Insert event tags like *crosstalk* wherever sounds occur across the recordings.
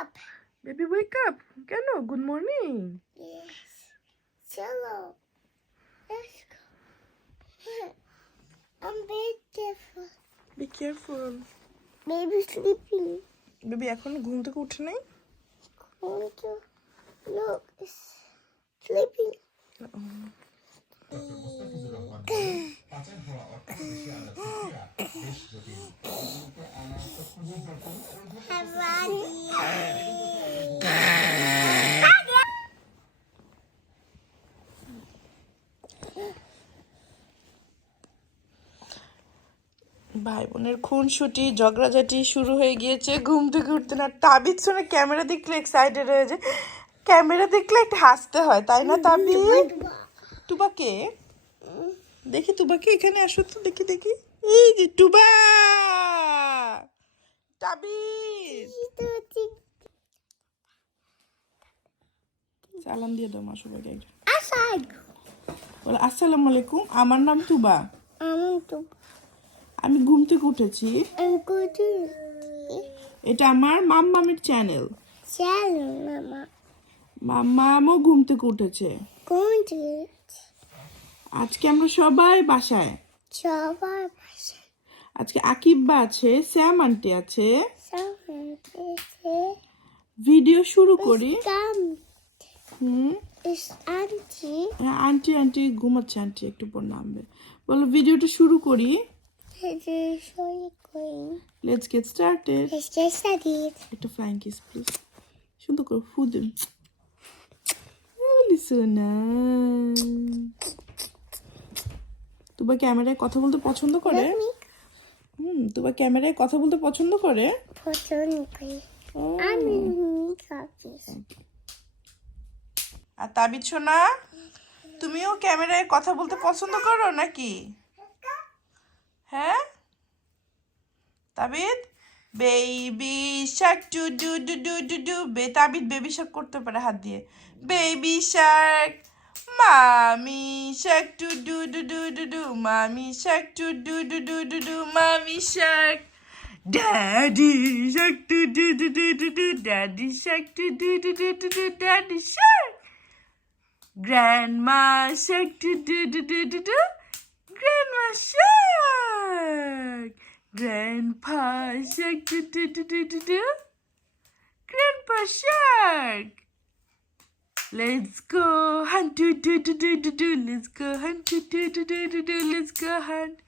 up. Baby, wake up. Hello, good morning. Yes. Hello. Let's go. *laughs* I'm very careful. Be careful. Baby sleeping. Baby, এখন ঘুম going to go ঘুম তো look, sleeping. Uh -oh. Mm. ভাই বোনের খুনসুটি ঝগড়াঝাটি শুরু হয়ে গিয়েছে। ঘুম থেকে উঠতে না তাবিদ শুনে ক্যামেরা দেখলে এক্সাইটেড হয়ে যায়। ক্যামেরা দেখলে একটু হাসতে হয় তাই না তাবিদ টুবাকে দেখি টুবাকে এখানে আসো তো দেখি দেখি এই যে টুবা সালাম দিয়ে দাও মা সবাইকে একজন. বলে আসসালামু আলাইকুম আমার নাম তুবা. আমি ঘুম থেকে উঠেছি এটা আমার মাম্মামের চ্যানেল. মাম্মামও ঘুম থেকে উঠেছে. আজকে আমরা সবাই বাসায়। Chopper. আজকে আকিব্বা আছে শ্যাম আন্টি আছে। ভিডিও শুরু করি. হুম। auntie. হ্যাঁ, আন্টি আন্টি ঘুমাচ্ছে আন্টি একটু পর নামবে। বলো ভিডিওটা শুরু করি। is so going. Let's get started একটা ফ্লাইং কিস প্লিজ সুন্দর করে ফু দিন সোনা তুবা ক্যামেরায় কথা বলতে পছন্দ করে? হুম তুবা ক্যামেরায় কথা বলতে পছন্দ করে. আর তাবিদ সোনা তুমিও ক্যামেরায় কথা বলতে পছন্দ করো নাকি? হ্যাঁ? Tabid? Baby shark doo doo doo doo doo doo বে তাবিদ বেবি শার্ক করতে পারে হাত দিয়ে। Baby shark Mommy shark do do do do do do. Mommy shark do do do do do do. Mommy shark. Daddy shark do do do do do do. Daddy shark do do do do do do. Daddy shark. Grandma shark do do do do do do. Grandma shark. Grandpa shark do do do do do do. Grandpa shark. Let's go hunt do do do do do do. Let's go hunt do do do do do do. Let's go hunt.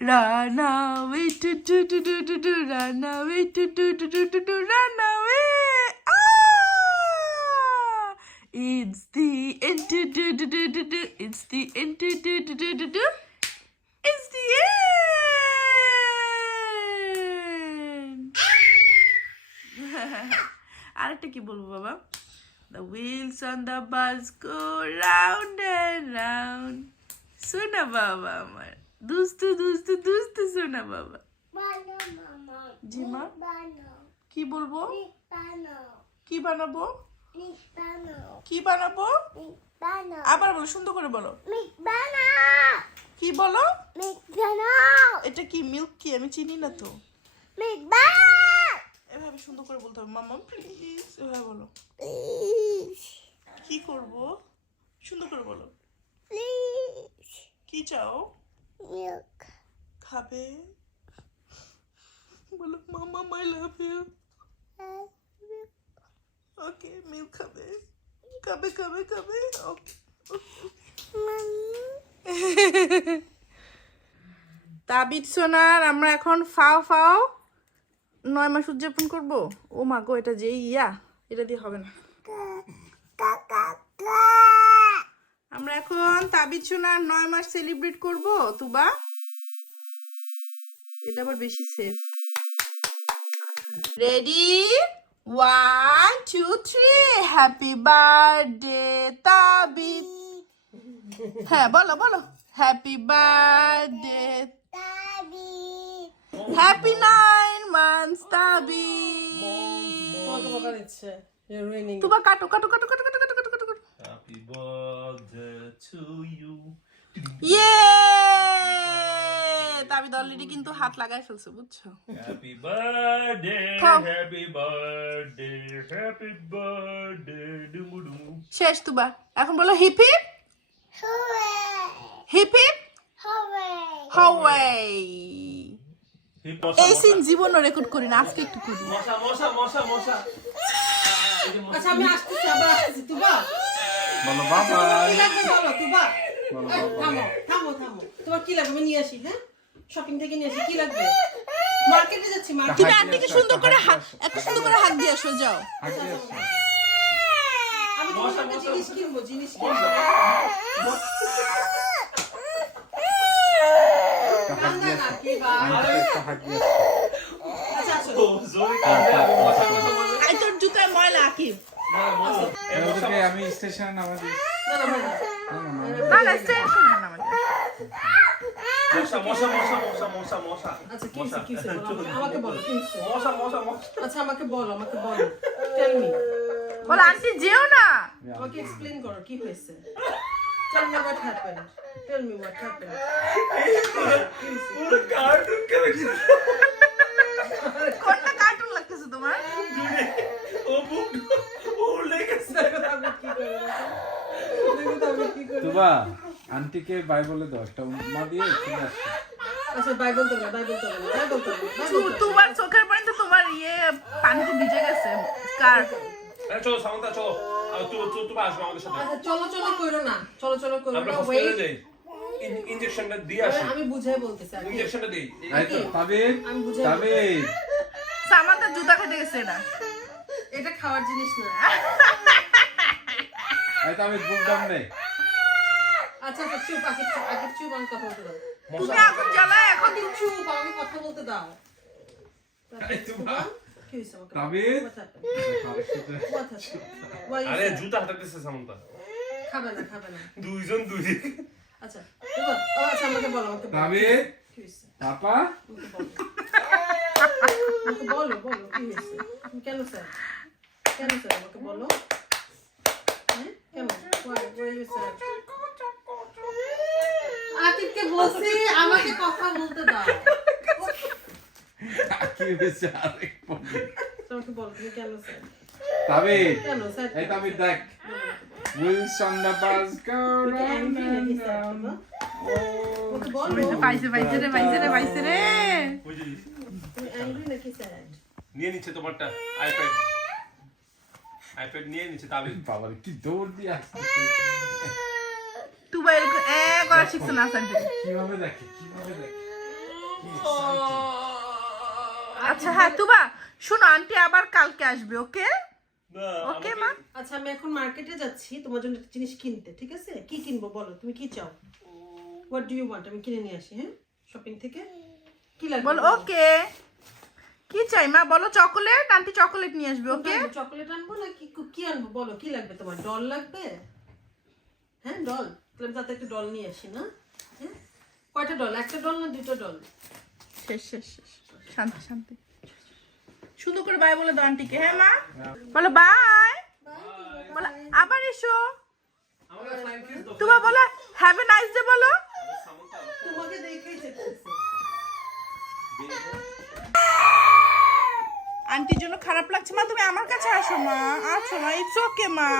Run away do do do do do do. Run away do do do do do do. Run away. Ah! It's the end. Do, do, do, do, do, do. It's the end. Do, do, do, do, do, do. It's the end. আরেকটা কি বলবো বাবা The wheels on the bus go round and round. শোনা বাবা আমার দুস্তু দুস্তু দুস্তু শোনা বাবা Bano, Mama. জি মা Bano. কি বলব. কি বানাবো. কি বানাবো. আবার বলো সুন্দর করে বলো. কি বলো. এটা কি মিল্ক কি আমি চিনি না তো bano. এভাবে সুন্দর করে বলতে হবে। মাম্মা প্লিজ এভাবে বলো. কি করব? সুন্দর করে বলো. কি চাও? Milk. খাবে? বলো মাম্মা মাই লাভ ইউ ওকে মিল্ক খাবে। খাবে খাবে খাবে। ওকে. তাবিদ সোনার আমরা এখন ফাও ফাও। নয় মাস উদযাপন করব? ও মা গো এটা যে ইয়া এটা দিয়ে হবে না। আমরা এখন তাবিদ সোনার নয় মাস সেলিব্রেট করব তুবা? এটা আবার বেশি safe ready one two three happy birthday Tabid হ্যাঁ বলো বলো। Happy birthday. হ্যাপি নাইন মানস্তা বি তোমার কাটো কাটো কাটো কাটো কাটো কাটো কাটো কাটো। হ্যাপি বার্থডে টু ইউ ইয়ে! তাবি দলিডি কিন্তু হাত লাগায় ফেলছে বুঝছ? হ্যাপি শেষ তুবা। এখন বলো hip? Hip hip? Hip hooray hooray এই সিন জীবনও রেকর্ড করি না আজকে একটু করি। mosa. এই যে mosa। আচ্ছা আমি আসতেছি আবার আসতেছি তুবা। বলো বাবা। বলো তুবা। বলো এই, বাবা। থামো থামো থামো। তোমার কি লাগবে? নিয়ে আসি হ্যাঁ? শপিং থেকে নিয়ে আসি কি লাগবে? মার্কেটে যাচ্ছি মার্কেটে তুমি হাত আন্টিকে সুন্দর করে হাত এত সুন্দর করে হাত দিয়ে আসো যাও। আমি তোমার মশা, মশা, জিনিস কিনবো জিনিস কিনবো। একটা। কি বা আন্টিকে একটা জোরে কাঁদে, আমি স্টেশনে নামা দিই না না কি কি আমাকে বলো কি আমাকে বলো টেল মি বলো আন্টি যেও না আমাকে এক্সপ্লেইন করো কি হয়েছে tell me what happened tell me what happened পুরো cartoon character। কোনটা কার্টুন লাগতেছে তোমার ও বুক, ও লেগেছে। দেখো তো আমি কি করে দেখো তো আমি কি করে তুবা আন্টিকে বাই বলে দাও একটা মা দিয়ে চলে আচ্ছা বাই বলতে হবে বাই বলতে হবে বাই বলতে হবে বাই তু- তোমার চোখের পানি তো তোমার ইয়ে পানিতে ভিজে গেছে এই, চলো, সামন্তা, চলো। আর তু- তু- তুমি আসবে আমাদের সাথে। আচ্ছা চলো চলো কইরো না। চলো চলো কইরো না ওয়েট যাই। ইন- দিয়ে আসি। আমি বুঝাই বলতেছি আগে ইঞ্জেকশনটা এই তো তাবিদ আমি সামান্তা জুতা খেতে গেছে না এটা খাওয়ার জিনিস না। এই তাবিদ বুক দাম নেই। আচ্ছা আচ্ছা চুপ আগে চুপ আগে চুপ আমি কথা বলতে দাও। তুমি এখন জ্বালায় এখন চুপ আমাকে কথা বলতে দাও। তাবিদ? আরে? জুতা হাতাতেছে সামন্তা খাবে না খাবে না দুইজন দুই আচ্ছা ও আচ্ছা আমাকে বলো আমাকে তাবিদ পাপা বলো বলো কি হয়েছে কেন স্যার কেন স্যার আমাকে বলো হ্যাঁ sad? বলছি আমাকে কথা বলতে দাও কি হয়েছে আরেক পরে তোমাকে বলো তুমি কেন স্যার তাবিদ কেন স্যার এই তাবিদ দেখ wheels on the bus go round and round পাইছে পাইছে রে পাইছে রে পাইছে রে নিয়ে নিচ্ছে তোমারটা আইপ্যাড আইপ্যাড নিয়ে নিচ্ছে তাবিজ বাবার কি দৌড় দিয়ে আসছে তুবা এরকম এ করা শিখছে না স্যার কীভাবে দেখে কীভাবে দেখে? আচ্ছা হ্যাঁ তুবা শোনো আন্টি আবার কালকে আসবে ওকে? ওকে মা? আচ্ছা আমি এখন মার্কেটে যাচ্ছি তোমার জন্য একটা জিনিস কিনতে ঠিক আছে? কি কিনবো বলো তুমি কি চাও? হোয়াট ডু ইউ ওয়ান্ট আমি কিনে নিয়ে আসি হ্যাঁ? শপিং থেকে? কি লাগবে বল ওকে। কি চাই মা? বলো চকোলেট? আন্টি চকোলেট নিয়ে আসবে ওকে? চকলেট আনব না কি কি আনব বলো কি লাগবে তোমার? ডল লাগবে? হ্যাঁ ডল। তাহলে আমি তাতে একটা ডল নিয়ে আসি না? হ্যাঁ? কয়টা ডল? একটা ডল না দুটো ডল? শেষ শেষ শেষ। শান্তি শান্তি। সুন্দর করে বাই বলে দাও আন্টিকে হ্যাঁ মা? বলো বাই বলো আবার এসো। তুবা বলো হ্যাভ এ নাইস ডে বলো। তোমাকে দেখেই আন্টির জন্য খারাপ লাগছে মা তুমি আমার কাছে আসো মা। আসো মা ইটস ওকে মা।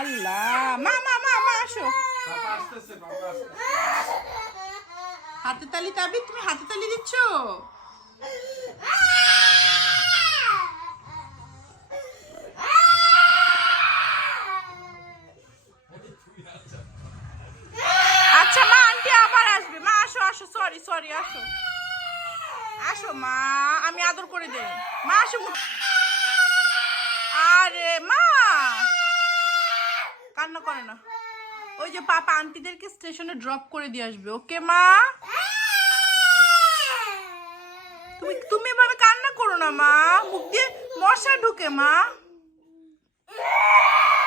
আল্লাহ। মা মা মা মা আসো পাপা আসতেছে পাপা আসতেছে হাতে তালি তাবি, তুমি হাতে তালি দিচ্ছ? আচ্ছা মা, আন্টি আবার আসবে। মা, আসো আসো সরি সরি আসো। আসো, মা, আমি আদর করে দেই। মা, আসো আরে, মা! কান্না করে না। ওই যে পাপা আন্টিদেরকে স্টেশনে ড্রপ করে দিয়ে আসবে। ওকে, মা? তুমি তুমি এভাবে কান্না করো না, মা। মুখ দিয়ে মশা ঢুকে, মা।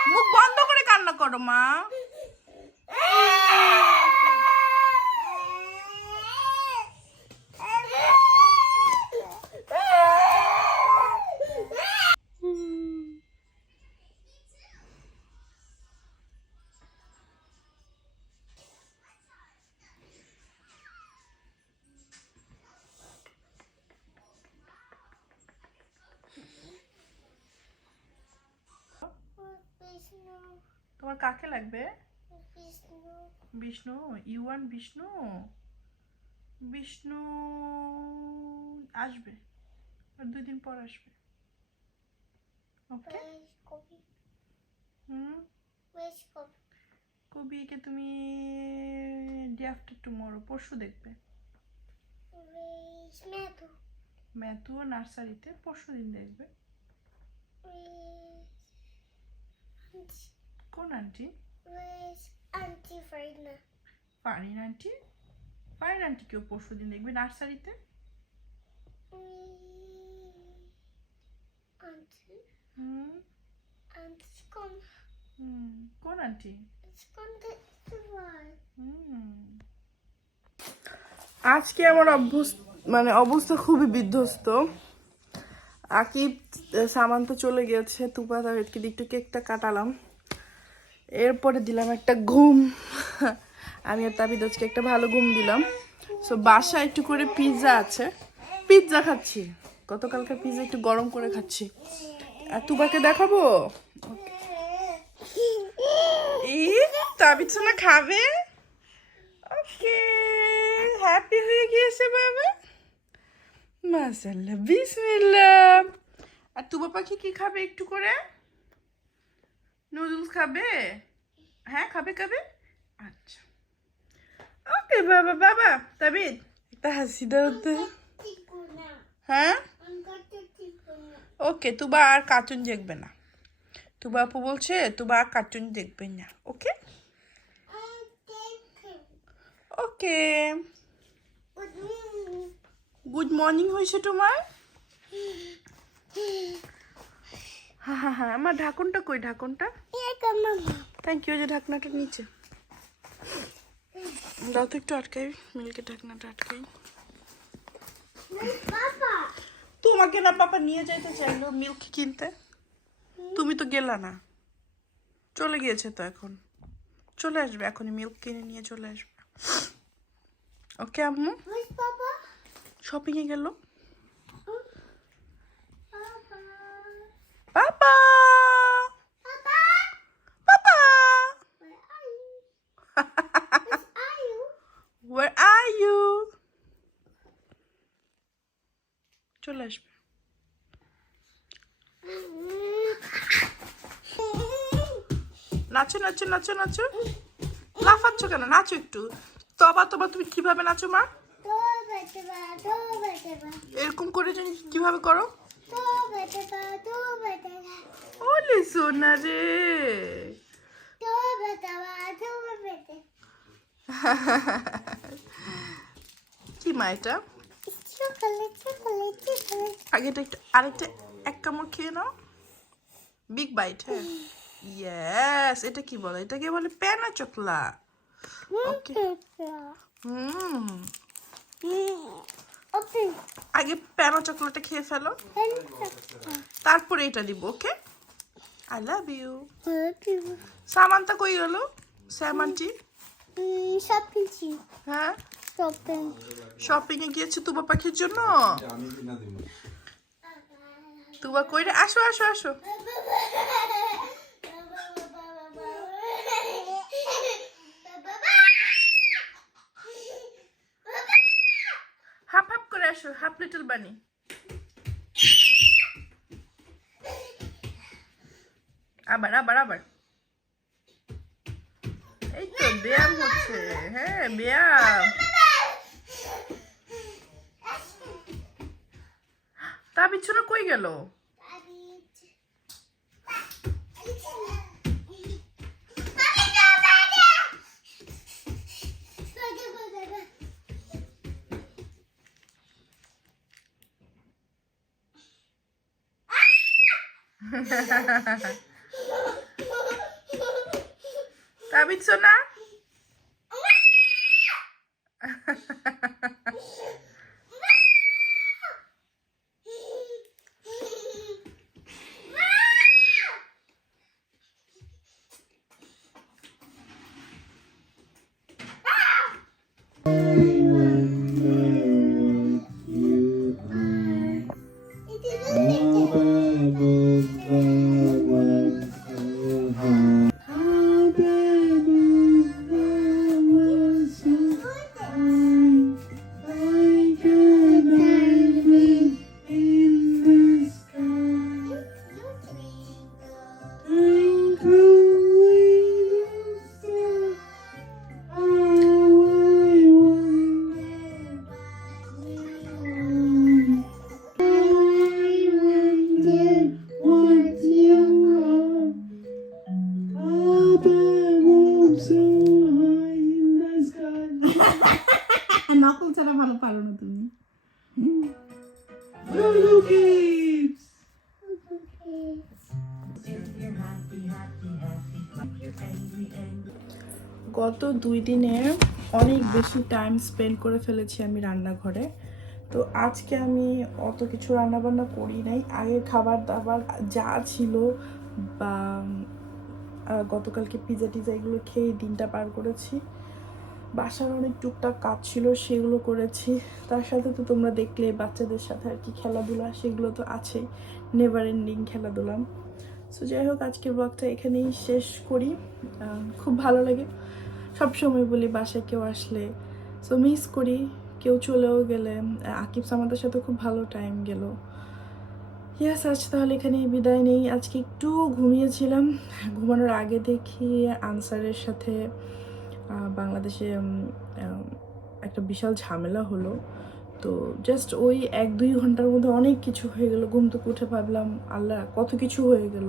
মুখ বন্ধ করে কান্না করো, মা। তোমার কাকে লাগবে? Vishnu. You want Bishnu? Vishnu আসবে। আর দুই দিন পর আসবে। ওকে? হুম? কবিকে তুমি ডে আফটার টুমোরো পরশু দেখবে। ম্যাথু। নার্সারিতে পরশু দিন দেখবে। কোন আন্টি আন্টি ফাইনা ফারিন আন্টি ফারিন আন্টি কেউ পরশু দিন দেখবে নার্সারিতে? আন্টি হুম। আন্টি কোন হুম। কোন আন্টি? কোন হুম। আজকে আমার অভ্যস্ত মানে অবস্থা খুবই বিধ্বস্ত। আকিব সামান তো চলে গিয়েছে তুপা তাদেরকে একটু কেকটা কাটালাম। এরপরে দিলাম একটা ঘুম। আমি আর তাবিদ আজকে একটা ভালো ঘুম দিলাম। সো বাসা একটু করে পিৎজা আছে। পিৎজা খাচ্ছি। গতকালকার পিৎজা একটু গরম করে খাচ্ছি। আর তুবাকে দেখাবো? এই তাবিদ সোনা খাবে? ওকে হ্যাপি হয়ে গিয়েছে বাবা। মাশাল্লাহ বিসমিল্লাহ। আর তুবা পাখি কি খাবে একটু করে? নুডলস খাবে? হ্যাঁ খাবে খাবে? আচ্ছা। ওকে, বাবা বাবা তাবিদ একটা হাসি দাও হ্যাঁ? ওকে, তুবা আর কার্টুন দেখবে না। তুবা আপু বলছে, তুবা আর কার্টুন দেখবে না। ওকে? ওকে। গুড মর্নিং হয়েছে তোমার? হ্যাঁ হ্যাঁ হ্যাঁ আমার ঢাকনটা কই? ঢাকনটা? থ্যাংক ইউ যে ঢাকনাটা নিচে। দাও তো একটু আটকাই মিল্কে ঢাকনাটা আটকাই। তোমাকে না পাপা নিয়ে যাইতে চাইলো মিল্ক কিনতে। তুমি তো গেলা না। চলে গিয়েছে তো এখন। চলে আসবে এখনই মিল্ক কিনে নিয়ে চলে আসবে। ওকে আম্মু? Where's Papa? শপিং এ গেল Papa. Papa Papa. Papa Where are you? *laughs* Where are you? Where are you চলে আসবে। নাচো নাচো নাচো নাচো। লাফাচ্ছ কেন? নাচো একটু। তবা তবা তুমি কীভাবে নাচো মা? এরকম করে কীভাবে করো? ওলে সোনা রে কি মা এটা? চকলেট চকলেট চকলেট আগে এটা একটু আরেকটা এক কামড় খেয়ে নাও। বিগ বাইট হ্যাঁ। ইয়েস এটা কি বলে? এটাকে বলে প্যানা চকলা। ওকে হুম। আগে প্যানা চকলেটটা খেয়ে ফেলো। তারপরে এটা দিব ওকে? আই লাভ ইউ সামানটা কই গেল? স্যামানটি? শপিং হ্যাঁ? শপিং শপিং এ গিয়েছে তুবা পাখির জন্য? তুবা কইরে আসো আসো আসো হাফ হাফ করে আসো হাফ লিটল বানি। আবার আবার আবার। এই তো ব্যায়াম হচ্ছে হ্যাঁ ব্যায়াম। তা বিছুনা কই গেল? *laughs* তা বিছুনা দিনে অনেক বেশি টাইম স্পেন্ড করে ফেলেছি আমি রান্নাঘরে। তো আজকে আমি অত কিছু রান্নাবান্না করি নাই। আগের খাবার দাবার যা ছিল বা গতকালকে পিজা টিজা এগুলো খেয়ে দিনটা পার করেছি। বাসার অনেক টুকটাক কাজ ছিল, সেগুলো করেছি। তার সাথে তো তোমরা দেখলে বাচ্চাদের সাথে আর কি খেলাধুলা, সেগুলো তো আছেই নেভার এন্ডিং খেলাধুলা। সো যাই হোক, আজকের ব্লগটা এখানেই শেষ করি। খুব ভালো লাগে। সব সময় বলি, বাসায় কেউ আসলে সো মিস করি। কেউ চলেও গেলে, আকিব সামাদের সাথে খুব ভালো টাইম গেল। ইয়াস আজ তাহলে এখানে বিদায় নেই। আজকে একটু ঘুমিয়েছিলাম। ঘুমানোর আগে দেখি আনসারের সাথে বাংলাদেশে একটা বিশাল ঝামেলা হলো। তো জাস্ট ওই এক দুই ঘণ্টার মধ্যে অনেক কিছু হয়ে গেল। ঘুম থেকে উঠে ভাবলাম, আল্লাহ, কত কিছু হয়ে গেল।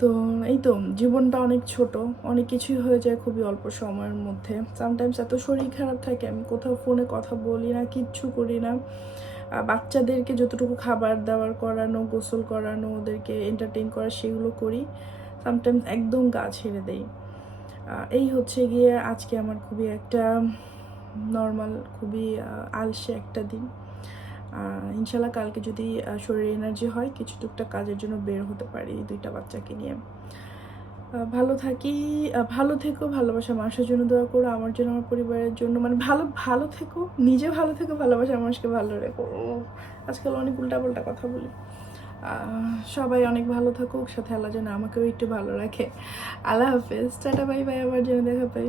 তো এই তো, জীবনটা অনেক ছোট, অনেক কিছুই হয়ে যায় খুবই অল্প সময়ের মধ্যে। সামটাইমস এত শরীর খারাপ থাকে, আমি কোথাও ফোনে কথা বলি না, কিচ্ছু করি না। বাচ্চাদেরকে যতটুকু খাবার দাবার করানো, গোসল করানো, ওদেরকে এন্টারটেইন করা, সেগুলো করি। সামটাইমস একদম গা ছেড়ে দেই। এই হচ্ছে গিয়ে আজকে আমার খুবই একটা নর্মাল খুবই আলসে একটা দিন। ইনশাল্লাহ কালকে যদি শরীরে এনার্জি হয়, কিছু টুকটা কাজের জন্য বের হতে পারি দুইটা বাচ্চাকে নিয়ে। ভালো থাকি ভালো থেকো, ভালোবাসা মানুষের জন্য দোয়া করো, আমার জন্য, আমার পরিবারের জন্য মানে ভালো ভালো থেকো, নিজে ভালো থেকো, ভালোবাসা মানুষকে ভালো রেখো। আজকাল অনেক উল্টা উল্টাপাল্টা কথা বলি। সবাই অনেক ভালো থাকুক, সাথে আল্লাহ যেন আমাকেও একটু ভালো রাখে। আল্লাহ হাফেজ, টাটা, বাই বাই, আবার যেন দেখা পাই।